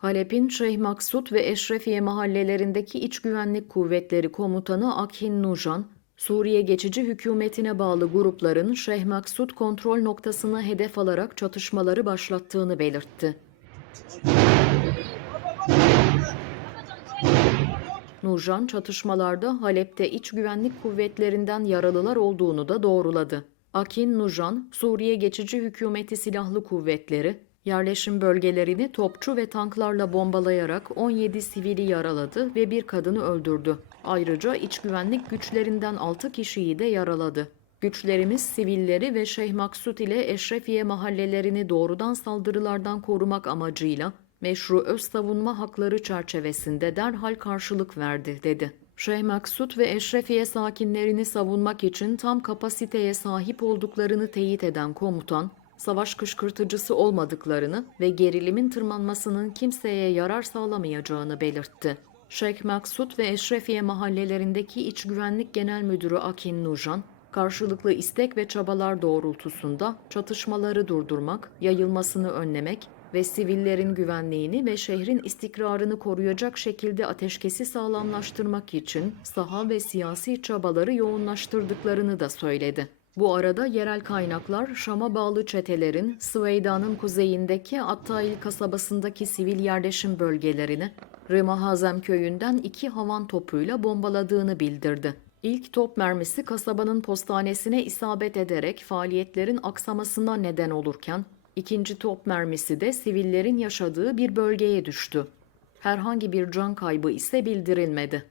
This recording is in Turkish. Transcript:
Halep'in Şeyh Maksut ve Eşrefiye mahallelerindeki İç Güvenlik Kuvvetleri Komutanı Akhin Nujan, Suriye geçici hükümetine bağlı grupların Şeyh Maksut kontrol noktasını hedef alarak çatışmaları başlattığını belirtti. Nurjan çatışmalarda Halep'te iç güvenlik kuvvetlerinden yaralılar olduğunu da doğruladı. Akin Nujan, Suriye Geçici Hükümeti Silahlı Kuvvetleri, yerleşim bölgelerini topçu ve tanklarla bombalayarak 17 sivili yaraladı ve bir kadını öldürdü. Ayrıca iç güvenlik güçlerinden 6 kişiyi de yaraladı. Güçlerimiz sivilleri ve Şeyh Maksut ile Eşrefiye mahallelerini doğrudan saldırılardan korumak amacıyla meşru öz savunma hakları çerçevesinde derhal karşılık verdi, dedi. Şeyh Maksut ve Eşrefiye sakinlerini savunmak için tam kapasiteye sahip olduklarını teyit eden komutan, savaş kışkırtıcısı olmadıklarını ve gerilimin tırmanmasının kimseye yarar sağlamayacağını belirtti. Şeyh Maksut ve Eşrefiye mahallelerindeki İç Güvenlik Genel Müdürü Akin Nujan, karşılıklı istek ve çabalar doğrultusunda çatışmaları durdurmak, yayılmasını önlemek ve sivillerin güvenliğini ve şehrin istikrarını koruyacak şekilde ateşkesi sağlamlaştırmak için saha ve siyasi çabaları yoğunlaştırdıklarını da söyledi. Bu arada yerel kaynaklar Şam'a bağlı çetelerin Süveyda'nın kuzeyindeki Attail kasabasındaki sivil yerleşim bölgelerini Rıma Hazem köyünden iki havan topuyla bombaladığını bildirdi. İlk top mermisi kasabanın postanesine isabet ederek faaliyetlerin aksamasına neden olurken, ikinci top mermisi de sivillerin yaşadığı bir bölgeye düştü. Herhangi bir can kaybı ise bildirilmedi.